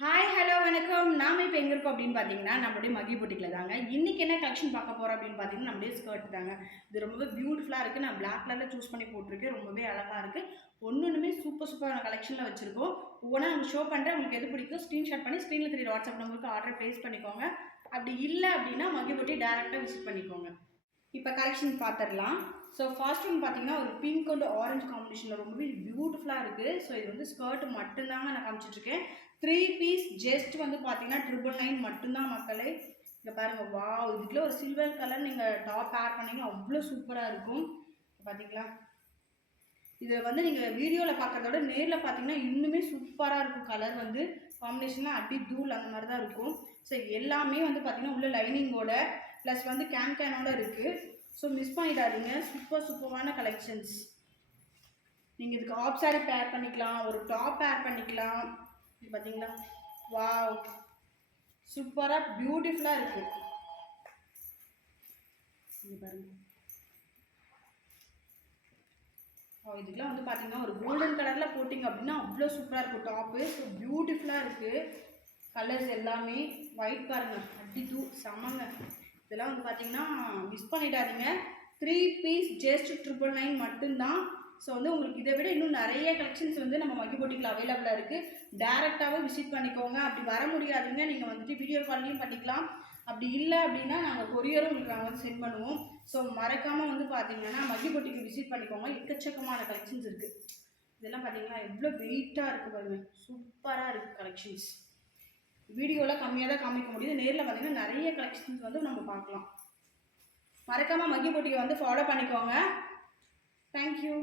Hi hello வணக்கம். நாம இப்போ எங்கே இருக்கோம் அப்படின்னு பார்த்தீங்கன்னா நம்மளுடைய மகி பொட்டிக்கில் தாங்க. இன்றைக்கி என்ன கலெக்ஷன் பார்க்க போகிறோம் அப்படின்னு பார்த்தீங்கன்னா நம்மளுடைய ஸ்கர்ட் தாங்க. இது ரொம்பவே பியூட்டிஃபுல்லாக இருக்குது. நான் பிளாக் கலரில் சூஸ் பண்ணி போட்டிருக்கேன். ரொம்பவே அழகாக இருக்குது. ஒன்றுமே சூப்பரான கலெக்ஷனில் வச்சுருக்கோம். ஒவ்வொன்றா நம்ம ஷோ பண்ணுறேன். உங்களுக்கு எது பிடிக்கும் ஸ்க்ரீன்ஷாட் பண்ணி ஸ்க்ரீனில் தெரியுற வாட்ஸ்அப் நம்பருக்கு ஆர்டர் ப்ளேஸ் பண்ணிக்கோங்க. அப்படி இல்லை அப்படின்னா மகி பொட்டி டேரெக்டாக விசிட் பண்ணிக்கோங்க. இப்போ கலெக்ஷன் பார்த்துடலாம். ஸோ ஃபர்ஸ்ட் ஒன்று பார்த்தீங்கன்னா ஒரு பிங்க் அண்ட் ஆரஞ்சு காம்பினேஷனில் ரொம்பவே பியூட்டிஃபுல்லாக இருக்குது. ஸோ இது வந்து ஸ்கர்ட் மட்டும்தாங்க நான் காமிச்சிட்ருக்கேன். 3 பீஸ் ஜஸ்ட் வந்து பார்த்தீங்கன்னா 999 மட்டும்தான் மக்களே. இங்கே பாருங்கள், வா, இதுக்குள்ள ஒரு சில்வர் கலர் நீங்கள் டாப் ஆட் பண்ணிங்கன்னா அவ்வளோ சூப்பராக இருக்கும். பார்த்தீங்களா, இதில் வந்து நீங்கள் வீடியோவில் பார்க்குறத விட நேரில் பார்த்தீங்கன்னா இன்னுமே சூப்பராக இருக்கும். கலர் வந்து காம்பினேஷன்லாம் அடி தூள் அந்த மாதிரி தான் இருக்கும். ஸோ எல்லாமே வந்து பார்த்தீங்கன்னா உள்ள லைனிங்கோட ப்ளஸ் வந்து கேனோட இருக்குது. ஸோ மிஸ் பண்ணிடாதீங்க. சூப்பரான கலெக்ஷன்ஸ். நீங்கள் இதுக்கு ஆப் சாரி பேர் பண்ணிக்கலாம், ஒரு டாப் பேர் பண்ணிக்கலாம். இது பார்த்தீங்களா, வாவ், சூப்பராக பியூட்டிஃபுல்லாக இருக்குது. இது பாருங்கள், இதுக்கெலாம் வந்து பார்த்தீங்கன்னா ஒரு கோல்டன் கலரில் போட்டிங்க அப்படின்னா அவ்வளோ சூப்பராக இருக்கும் டாப்பு. ஸோ பியூட்டிஃபுல்லாக இருக்குது. கலர்ஸ் எல்லாமே ஒயிட் பாருங்கள், அடி தூ செமங்க. இதெல்லாம் வந்து பார்த்தீங்கன்னா மிஸ் பண்ணிடாதீங்க. 3 பீஸ் ஜஸ்ட் 999 மட்டும்தான். ஸோ வந்து உங்களுக்கு இதை விட இன்னும் நிறைய கலெக்ஷன்ஸ் வந்து நம்ம மகி பொட்டிக்கில் அவைலபிளாக இருக்குது. டேரெக்டாகவே விசிட் பண்ணிக்கோங்க. அப்படி வர முடியாதுங்க, நீங்கள் வந்துட்டு வீடியோ கால்லையும் பண்ணிக்கலாம். அப்படி இல்லை அப்படின்னா நாங்கள் கொரியரும் உங்களுக்கு நாங்கள் வந்து சென்ட் பண்ணுவோம். ஸோ மறக்காமல் வந்து பார்த்தீங்கன்னா மகி பொட்டிக்கு விசிட் பண்ணிக்கோங்க. எக்கச்சக்கமான கலெக்ஷன்ஸ் இருக்குது. இதெல்லாம் பார்த்தீங்கன்னா எவ்வளோ வெயிட்டாக இருக்குது பாருங்கள், சூப்பராக இருக்குது கலெக்ஷன்ஸ். வீடியோவில் கம்மியாக தான் காமிக்க முடியுது. நேரில் பார்த்தீங்கன்னா நிறைய கலெக்ஷன்ஸ் வந்து நம்ம பார்க்கலாம். மறக்காமல் மகி பொட்டியை வந்து ஃபாலோ பண்ணிக்கோங்க. தேங்க்யூ.